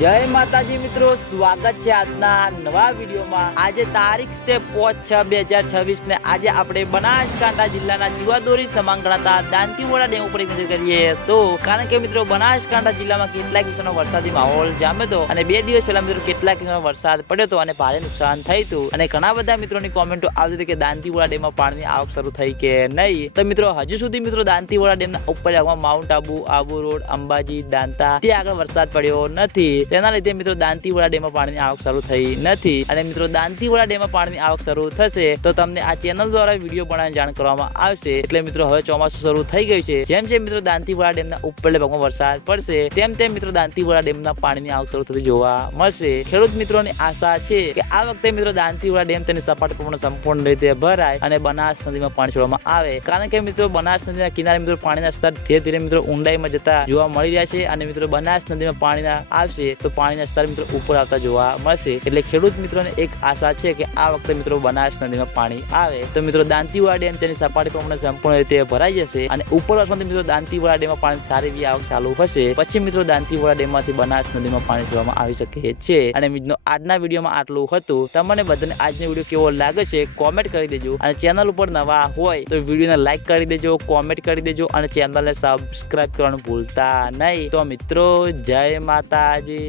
જય માતાજી મિત્રો, સ્વાગત છે આજના નવા વિડીયોમાં। આજે તારીખ છે 5/6/2026 ને આજે આપણે બનાસકાંઠા જિલ્લાના જીવાદોરી સમાન ગણાતા દાંતીવાડા ડેમ ઉપર એક નજર કરીએ તો કારણ કે મિત્રો બનાસકાંઠા જિલ્લામાં કેટલાક દિવસનો વરસાદી માહોલ જામ્યો હતો અને 2 દિવસ પહેલા મિત્રો કેટલાક દિવસનો વરસાદ પડ્યો હતો અને ભારે નુકસાન થયું હતું અને ઘણા બધા મિત્રોની કોમેન્ટો આવતી હતી કે દાંતીવાડા ડેમમાં પાણીની આવક શરૂ થઈ કે નહીં। તો મિત્રો હજુ સુધી મિત્રો દાંતીવાડા ડેમના ઉપર ભાગમાં માઉન્ટ આબુ રોડ, અંબાજી, દાંતા ત્યાં આગળ વરસાદ પડ્યો નથી। તેના લીધે મિત્રો દાંતીવાડા ડેમમાં પાણીની આવક શરૂ થઈ નથી અને મિત્રો દાંતીવાડા ડેમમાં પાણીની આવક શરૂ થશે તો તમને આ ચેનલ દ્વારા વિડીયો બનાવીને જાણ કરવામાં આવશે। એટલે મિત્રો હવે ચોમાસું શરૂ થઈ ગયું છે, જેમ જેમ મિત્રો દાંતીવાડા ડેમના ઉપરના ભાગમાં વરસાદ પડશે તેમ તેમ મિત્રો દાંતીવાડા ડેમના પાણીની આવક શરૂ થતી જોવા મળશે। ખેડૂત મિત્રોની આશા છે કે આ વખતે મિત્રો દાંતીવાડા ડેમ તેની સપાટી પ્રમાણે સંપૂર્ણ રીતે ભરાય અને બનાસ નદીમાં પાણી છોડવામાં આવે, કારણ કે મિત્રો બનાસ નદીના કિનારે મિત્રો પાણીના સ્તર ધીરે ધીરે મિત્રો ઊંડાઈમાં જતા જોવા મળી રહ્યા છે અને મિત્રો બનાસ નદીમાં પાણીના આવશે તો પાણીના સ્તર મિત્રો ઉપર આવતા જોવા મળશે। એટલે ખેડૂત મિત્રોને એક આશા છે કે આ વખતે મિત્રો બનાસ નદીમાં પાણી આવે તો મિત્રો દાંતીવાડા ડેમ તેની સપાટી પ્રમાણે સંપૂર્ણ રીતે ભરાઈ જશે અને ઉપરવાસમાંથી મિત્રો દાંતીવાડા ડેમમાં પાણી સારી એવી આવક ચાલુ હશે, પછી મિત્રો દાંતીવાડા ડેમમાંથી બનાસ નદીમાં પાણી છોડવામાં આવી શકે છે। અને મિત્રો આજના વિડીયોમાં આટલું હતું। તમને બધાને આજનો વિડીયો કેવો લાગે છે કોમેન્ટ કરી દેજો અને ચેનલ ઉપર નવા હોય તો વિડીયોને લાઈક કરી દેજો, કોમેન્ટ કરી દેજો અને ચેનલને સબસ્ક્રાઇબ કરવાનું ભૂલતા નહીં। તો મિત્રો જય માતાજી।